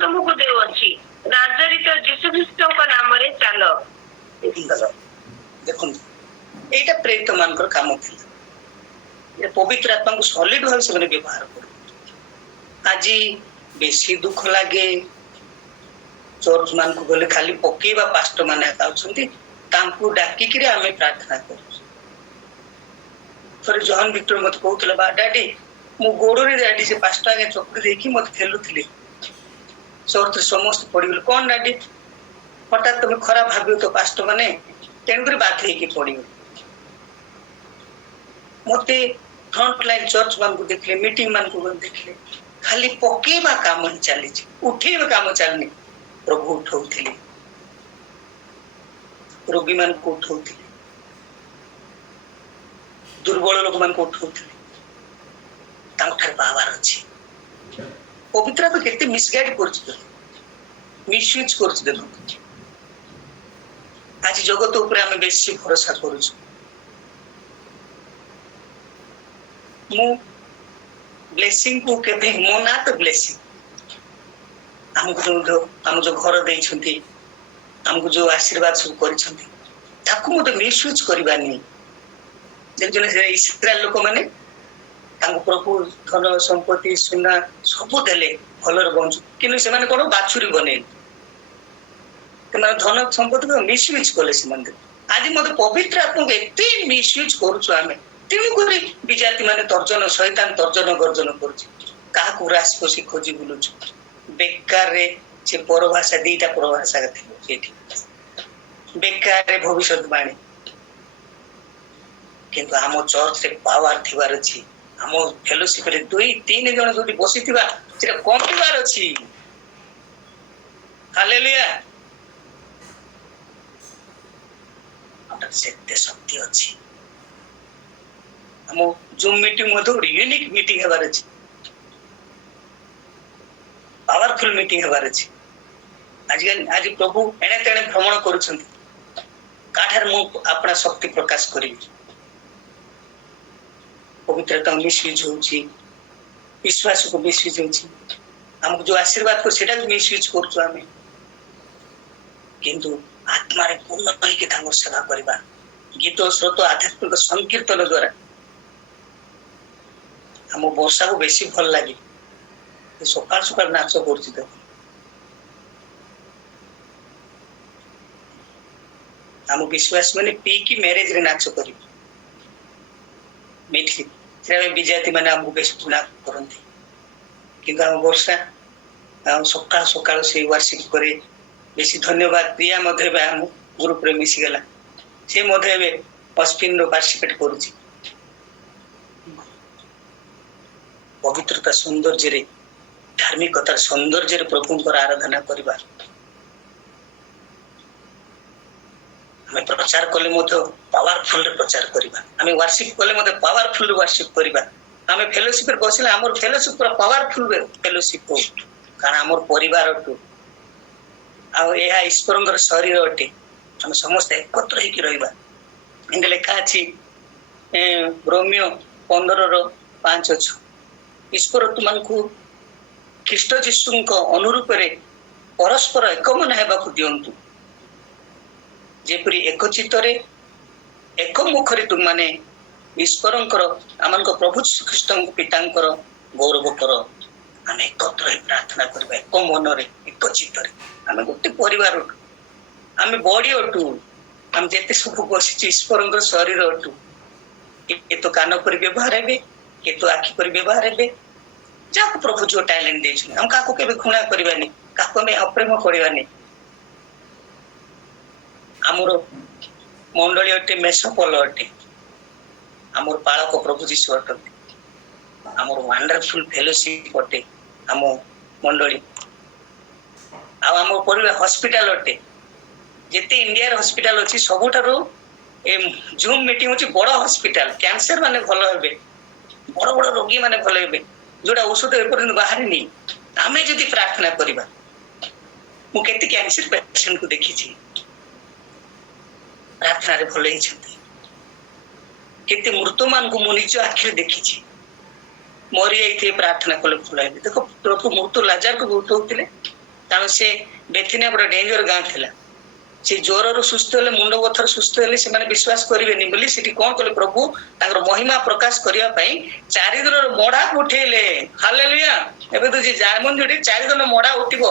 ତୁମକୁ ଦେଉଅଛି। ନାଜରିତ ଯୀଶୁଖ୍ରୀଷ୍ଟଙ୍କ ନାମରେ ଚାଲ। ଦେଖନ୍ତୁ ଏଇଟା ପ୍ରେରିତ ମାନଙ୍କର କାମ ଥିଲା। ପବିତ୍ର ଆତ୍ମାଙ୍କୁ ସଲିଡ ଭାବେ ସେମାନେ ବ୍ୟବହାର କରୁ। ଆଜି ବେଶୀ ଦୁଃଖ ଲାଗେ, ଚର୍ଚ୍ଚ ମାନଙ୍କୁ ଗଲେ ଖାଲି ପକେଇବା ପାଷ୍ଟର ମାନେ ଆଉଛନ୍ତି, ତାଙ୍କୁ ଡାକିକିରି ଆମେ ପ୍ରାର୍ଥନା କରୁଛୁ। ଥରେ ଜହନ ଭିକ୍ଟର ମତେ କହୁଥିଲେ, ବା ଡାଡି ମୁଁ ଗୋଡରେ ଡାଡି ସେ ପାଷ୍ଟର ଆଗେ ଚକ୍ରି ଦେଇକି ମତେ ଠେଲୁଥିଲେ, ଚର୍ଚ୍ଚରେ ସମସ୍ତେ ପଡିଗଲେ। କଣ ଡାଡି ହଠାତ୍ ତମେ ଖରାପ ଭାବିବ ତ ପାଷ୍ଟର ମାନେ, ତେଣୁକରି ବାଧ୍ୟ ହେଇକି ପଡିବ। ମତେ ଫ୍ରଣ୍ଟ ଲାଇନ ଚର୍ଚ୍ଚ ମାନଙ୍କୁ ଦେଖିଲେ, ମିଟିଂ ମାନଙ୍କୁ ଦେଖିଲେ ଖାଲି ପକେଇବା କାମ ହିଁ ଚାଲିଛି, ଉଠେଇବା କାମ ଚାଲିନି। ପ୍ରଭୁ ଉଠଉଥିଲେ, ରୋଗୀ ମାନଙ୍କୁ ଉଠଉଥିଲେ, ଦୁର୍ବଳ ଲୋକମାନଙ୍କୁ ଉଠଉଥିଲେ। ତାଙ୍କଠାରେ ପାୱାର ଅଛି। ପବିତ୍ର ଆତ୍ମା କେତେ ମିସଗାଇଡ କରୁଛି, ମିସୟୁଜ କରୁଛି। ଦେଖନ୍ତୁ ଆଜି ଜଗତ ଉପରେ ଆମେ ବେଶୀ ଭରସା କରୁଛୁ। ମୁଁ ବ୍ଲେସିଂ କୁ କେବେ, ମୋ ନାଁ ତ ବ୍ଲେସିଂ, ଆମକୁ ଯୋଉ ଘର ଦେଇଛନ୍ତି, ଆମକୁ ଯୋଉ ଆଶୀର୍ବାଦ ସବୁ କରିଛନ୍ତି, ତାକୁ ମଧ୍ୟ ମିସୟୁଜ କରିବାନି। ଦେଖୁଛନ୍ତି ସେ ଇସ୍ରାଏଲ ଲୋକମାନେ ତାଙ୍କୁ ପ୍ରଭୁ ଧନ ସମ୍ପତ୍ତି ସୁନା ସବୁ ଦେଲେ, ଭଲରେ ବଞ୍ଚୁ, କିନ୍ତୁ ସେମାନେ କଣ ବାଛୁରୀ ବନେଇଲେ, ସେମାନେ ଧନ ସମ୍ପତ୍ତି ମିସୟୁଜ କଲେ ସେମାନେ। ଆଜି ମତେ ପବିତ୍ର ଆତ୍ମାକୁ ଏତେ ମିସୟୁଜ କରୁଛୁ ଆମେ, ତେଣୁକରି ବିଜାତି ମାନେ ତର୍ଜନ, ଶୈତାନ ତର୍ଜନ ଗର୍ଜନ କରୁଛି, କାହାକୁ ରାଶି ପଶି ଖୋଜି ବୁଲୁଛୁ। ବେକାରରେ ସେ ପରଭାଷା, 2ଟା ପରଭାଷା ଥିବ ସେଠି, ବେକାରରେ ଭବିଷ୍ୟତବାଣୀ। କିନ୍ତୁ ଆମ ଚର୍ଚ୍ଚରେ ପାୱାର ଥିବାର ଅଛି। ଆମ ଫେଲୋସିପରେ 2-3 ଜଣ ଯୋଉଠି ବସିଥିବା ସେଟା କମ୍ପିବାର ଅଛି। ହାଲେଲୁୟା। ସେତେ ଶକ୍ତି ଅଛି। ଆମ ଜୁମ୍ ମିଟିଂ ମଧ୍ୟ ଗୋଟେ ୟୁନିକ୍ ମିଟିଂ ହେବାର ଅଛି, ପାୱାରଫୁଲ ମିଟିଂ ହେବାର ଅଛି। ଆଜି ପ୍ରଭୁ ଏଣେ ତେଣେ ଭ୍ରମଣ କରୁଛନ୍ତି, କାଠାରେ ମୁଁ ଆପଣା ଶକ୍ତି ପ୍ରକାଶ କରିବି। ପବିତ୍ରତା ମିସୟୁଜ ହଉଛି, ବିଶ୍ୱାସକୁ ମିସୟୁଜ ହଉଛି, ଆମକୁ ଯୋଉ ଆଶୀର୍ବାଦ କରୁ ସେଟାକୁ ମିସୟୁଜ କରୁଛୁ ଆମେ। କିନ୍ତୁ ଆତ୍ମାରେ ପୂର୍ଣ୍ଣ ହେଇକି ତାଙ୍କର ସେବା କରିବା, ଗୀତ ସ୍ରୋତ ଆଧ୍ୟାତ୍ମିକ ସଂକୀର୍ତ୍ତନ ଦ୍ଵାରା। ଆମ ବର୍ଷାକୁ ବେଶୀ ଭଲ ଲାଗେ, ସକାଳ ସକାଳ ନାଚ କରୁଛି। ତ ଆମ ବିଶ୍ୱାସ ମାନେ ପିଇକି ମ୍ୟାରେଜରେ ନାଚ କରିବେ, ମିଠି ବିଜାତି ମାନେ ଆମକୁ ବେଶୀ ଘୃଣା କରନ୍ତି। କିନ୍ତୁ ଆମ ବର୍ଷା ସକାଳୁ ସକାଳୁ ସେଇ ୱାର୍ସିପ করে ବେଶୀ ଧନ୍ୟବାଦ। ପ୍ରିୟା ମଧ୍ୟ ଏବେ ଆମ ଗ୍ରୁପରେ ମିଶିଗଲା, ସେ ମଧ୍ୟ ଏବେ ଅସ୍ପିନର ପାର୍ଟିସିପେଟ କରୁଛି। ପବିତ୍ରତା ସୌନ୍ଦର୍ଯ୍ୟରେ, ଧାର୍ମିକତାର ସୌନ୍ଦର୍ଯ୍ୟରେ ପ୍ରଭୁଙ୍କର ଆରାଧନା କରିବା। ଆମେ ପ୍ରଚାର କଲେ ମଧ୍ୟ ପାୱାରଫୁଲରେ ପ୍ରଚାର କରିବା, ଆମେ ୱାର୍ସିପ କଲେ ମଧ୍ୟ ପାୱାରଫୁଲରେ ୱାର୍ସିପ କରିବା। ଆମେ ଫେଲୋସିପରେ ବସିଲେ ଆମର ଫେଲୋସିପ ପୁରା ପାୱାରଫୁଲ ଫେଲୋସିପ ହଉ, କାରଣ ଆମର ପରିବାର ଅଟୁ, ଆଉ ଏହା ଈଶ୍ୱରଙ୍କର ଶରୀର ଅଟେ। ଆମେ ସମସ୍ତେ ଏକତ୍ର ହେଇକି ରହିବା। ଏମିତି ଲେଖା ଅଛି ରୋମିଓ 15:5-6, ଈଶ୍ୱର ତୁମକୁ ଖ୍ରୀଷ୍ଟ ଯୀଶୁଙ୍କ ଅନୁରୂପରେ ପରସ୍ପର ଏକମନ ହେବାକୁ ଦିଅନ୍ତୁ, ଯେପରି ଏକଚିତ୍ତରେ ଏକମୁଖରେ ତୁମମାନେ ଈଶ୍ୱରଙ୍କର, ଆମଙ୍କ ପ୍ରଭୁ ଖ୍ରୀଷ୍ଟଙ୍କ ପିତାଙ୍କର ଗୌରବ କର। ଆମେ ଏକତ୍ର ହେଇ ପ୍ରାର୍ଥନା କରିବା, ଏକ ମନରେ, ଏକ ଚିତ୍ତରେ। ଆମେ ଗୋଟେ ପରିବାର ଅଟୁ, ଆମେ ବଡି ଅଟୁ, ଆମେ ଯେତେ ସବୁ ବସିଛୁ ଈଶ୍ୱରଙ୍କର ଶରୀର ଅଟୁ। କିଏ ତ କାନ କରି ବ୍ୟବହାର ହେବେ, କିଏ ତ ଆଖି କରି ବ୍ୟବହାର ହେବେ, ଯାହାକୁ ପ୍ରଭୁ ଯୋଉ ଟ୍ୟାଲେଣ୍ଟ ଦେଇଛନ୍ତି। ଆମେ କାହାକୁ କେବେ ଘୃଣା କରିବାନି, କାହାକୁ ଆମେ ଅପ୍ରେମ କରିବାନି। ଆମର ମଣ୍ଡଳୀ ଅଟେ ମେଷପଲ ଅଟେ, ଆମର ପାଳକ ପ୍ରଭୁ ଯୀଶୁ ଅଟନ୍ତି। ଆମର ୱାଣ୍ଡରଫୁଲ ଫେଲୋସିପ ଅଟେ ଆମ ମଣ୍ଡଳୀ। ଆଉ ଆମ ପରିବାର ହସ୍ପିଟାଲ ଅଟେ। ଯେତେ ଇଣ୍ଡିଆର ହସ୍ପିଟାଲ ଅଛି ସବୁଠାରୁ ଏ ଜୁମ ମିଟିଂ ହଉଛି ବଡ ହସ୍ପିଟାଲ। କ୍ୟାନ୍ସର ମାନେ ଭଲ ହେବେ, ବଡ ବଡ ରୋଗୀ ମାନେ ଭଲ ହେବେ, ଯୋଉଟା ଔଷଧ ଏପର୍ଯ୍ୟନ୍ତ ବାହାରିନି। ଆମେ ଯଦି ପ୍ରାର୍ଥନା କରିବା, ମୁଁ କେତେ କ୍ୟାନ୍ସର ପେସେଣ୍ଟକୁ ଦେଖିଛି ପ୍ରାର୍ଥନାରେ ଭଲ ହେଇଛନ୍ତି। କେତେ ମୃତ୍ୟୁମାନଙ୍କୁ ମୁଁ ନିଜ ଆଖିରେ ଦେଖିଛି, ମରି ଯାଇଥିବେ ପ୍ରାର୍ଥନା କଲେ ଭଲ ହେବେ। ଦେଖ ପ୍ରଭୁ ମୃତ୍ୟୁ ଲାଜାରକୁ ଉଠଉଥିଲେ, କାରଣ ସେ ବେଥିନିଆ ଗୋଟେ ଡେଞ୍ଜର ଗାଁ ଥିଲା। ସେ ଜ୍ୱରରୁ ସୁସ୍ଥ ହେଲେ, ମୁଣ୍ଡ ବଥାରୁ ସୁସ୍ଥ ହେଲେ ସେମାନେ ବିଶ୍ୱାସ କରିବେନି ବୋଲି ସେଠି କଣ କଲେ, ପ୍ରଭୁ ତାଙ୍କର ମହିମା ପ୍ରକାଶ କରିବା ପାଇଁ 4 ଦିନର ମଡାକୁ ଉଠେଇଲେ। ହାଲେଲୁୟା। ଏବେ ତ ଯେ ଜାମନ୍ଦିରେ 4 ଦିନ ମଡା ଉଠିବ,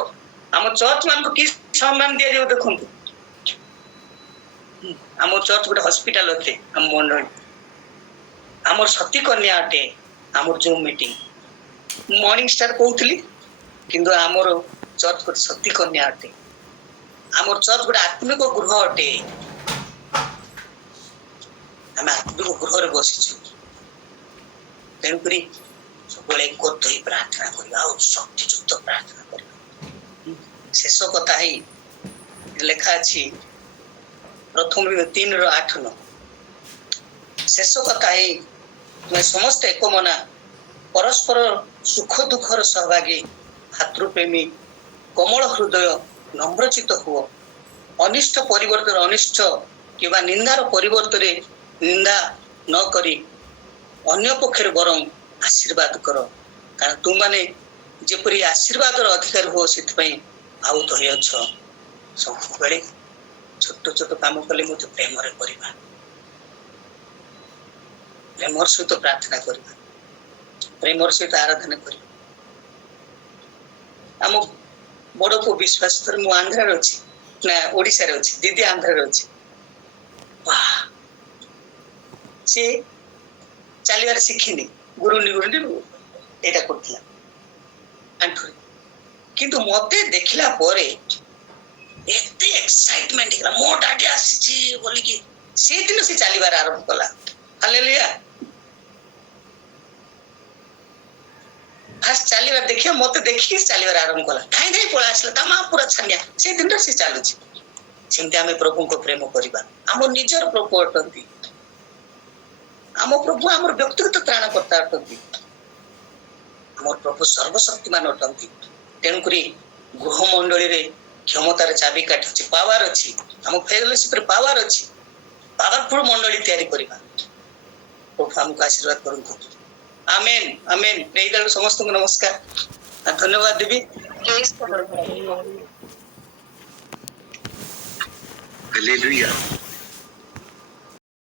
ଆମ ଚର୍ଚ୍ଚ ମାନଙ୍କୁ କି ସମ୍ମାନ ଦିଆଯିବ ଦେଖନ୍ତୁ। ଆମ ଚର୍ଚ୍ଚ ଗୋଟେ ହସ୍ପିଟାଲ ଅଟେ, ଆମ ମଣ୍ଡଳୀ ଆମର ସତୀ କନ୍ୟା ଅଟେ। ଆମର ଯୋଉ ମିଟିଂ ମର୍ଣ୍ଣିଂ ଷ୍ଟାର କହୁଥିଲି, କିନ୍ତୁ ଆମର ଚର୍ଚ୍ଚ ଗୋଟେ ସତୀ କନ୍ୟା ଅଟେ। ଆମର ଚର୍ଚ୍ଚ ଗୋଟେ ଆତ୍ମିକ ଗୃହ ଅଟେ। ଆମେ ଆତ୍ମିକ ଗୃହରେ ବସିଛୁ। ତେଣୁକରି ସବୁବେଳେ ଏକତ୍ର ହୋଇ ପ୍ରାର୍ଥନା କରିବା, ଆଉ ଶକ୍ତିଯୁକ୍ତ ପ୍ରାର୍ଥନା କରିବା। ଶେଷ କଥା ହେଇ ଲେଖା ଅଛି ପ୍ରଥମ 3:8। ଶେଷ କଥା ହେଇ ତୁମେ ସମସ୍ତେ ଏକମନା, ପରସ୍ପର ସୁଖ ଦୁଃଖର ସହଭାଗୀ, ଭାତୃପ୍ରେମୀ, କୋମଳ ହୃଦୟ, ନମ୍ରଚିତ ହୁଅ। ଅନିଷ୍ଟ ପରିବର୍ତ୍ତରେ ଅନିଷ୍ଟ କିମ୍ବା ନିନ୍ଦାର ପରିବର୍ତ୍ତରେ ନିନ୍ଦା ନ କରି ଅନ୍ୟ ପକ୍ଷରେ ବରଂ ଆଶୀର୍ବାଦ କର, କାରଣ ତୁମମାନେ ଯେପରି ଆଶୀର୍ବାଦର ଅଧିକାରୀ ହୁଅ, ସେଥିପାଇଁ ଆହୁତ ହୋଇଅଛ। ସବୁବେଳେ ଛୋଟ ଛୋଟ କାମ କଲେ ମଧ୍ୟ ପ୍ରେମରେ କରିବା, ପ୍ରେମର ସହିତ ପ୍ରାର୍ଥନା କରିବା, ପ୍ରେମର ସହିତ ଆରାଧନା କରିବା। ଆମ ବଡ ପୁଅ ବିଶ୍ୱାସ କରେ, ମୁଁ ଆନ୍ଧ୍ରାରେ ଅଛି ନା ଓଡିଶାରେ ଅଛି, ଦିଦି ଆନ୍ଧ୍ରାରେ ଅଛି। ସେ ଚାଲିବାରେ ଶିଖିନି, ଗୁରୁଣ୍ଡି ଏଇଟା କରୁଥିଲା ଆଣ୍ଠୁରେ। କିନ୍ତୁ ମତେ ଦେଖିଲା ପରେ ଏତେ ଏକ୍ସାଇଟମେଣ୍ଟ ହେଇଗଲା, ମୋ ଡାଡି ଆସିଛି ବୋଲିକି। ସେଇଦିନ ସେ ଚାଲିବାର ଆରମ୍ଭ କଲା। ହାଲେଲୁୟା। ଫାଷ୍ଟ ଚାଲିବାର ଦେଖିବା, ମତେ ଦେଖିକି ଚାଲିବାର ଆରମ୍ଭ କଲା, ଧାଇଁ ଧାଇଁ ପଳେଇ ଆସିଲା, ତା ମା ପୁରା ଛାନିଆ। ସେଇ ଦିନଟା ସେ ଚାଲୁଛି। ସେମିତି ଆମେ ପ୍ରଭୁଙ୍କ ପ୍ରେମ କରିବା। ଆମ ନିଜର ପ୍ରଭୁ ଅଟନ୍ତି। ଆମ ପ୍ରଭୁ ଆମର ବ୍ୟକ୍ତିଗତ ତ୍ରାଣକର୍ତ୍ତା ଅଟନ୍ତି। ଆମର ପ୍ରଭୁ ସର୍ବଶକ୍ତିମାନ ଅଟନ୍ତି। ତେଣୁକରି ଗୃହ ମଣ୍ଡଳୀରେ କ୍ଷମତାର ଚାବିକାଠି ଅଛି, ପାୱାର ଅଛି। ଆମ ଫେଲୋସିପରେ ପାୱାର ଅଛି। ପାୱାରଫୁଲ ମଣ୍ଡଳୀ ତିଆରି କରିବା। ପ୍ରଭୁ ଆମକୁ ଆଶୀର୍ବାଦ କରନ୍ତୁ। ଆମେନ୍ ଆମେନ୍। ନେଇଦାಳು ସମସ୍ତଙ୍କୁ ନମସ୍କାର, ଧନ୍ୟବାଦ ଦେବି। ପ୍ରେଜ୍ ଦ ଲର୍ଡ। ହାଲେଲୁୟା।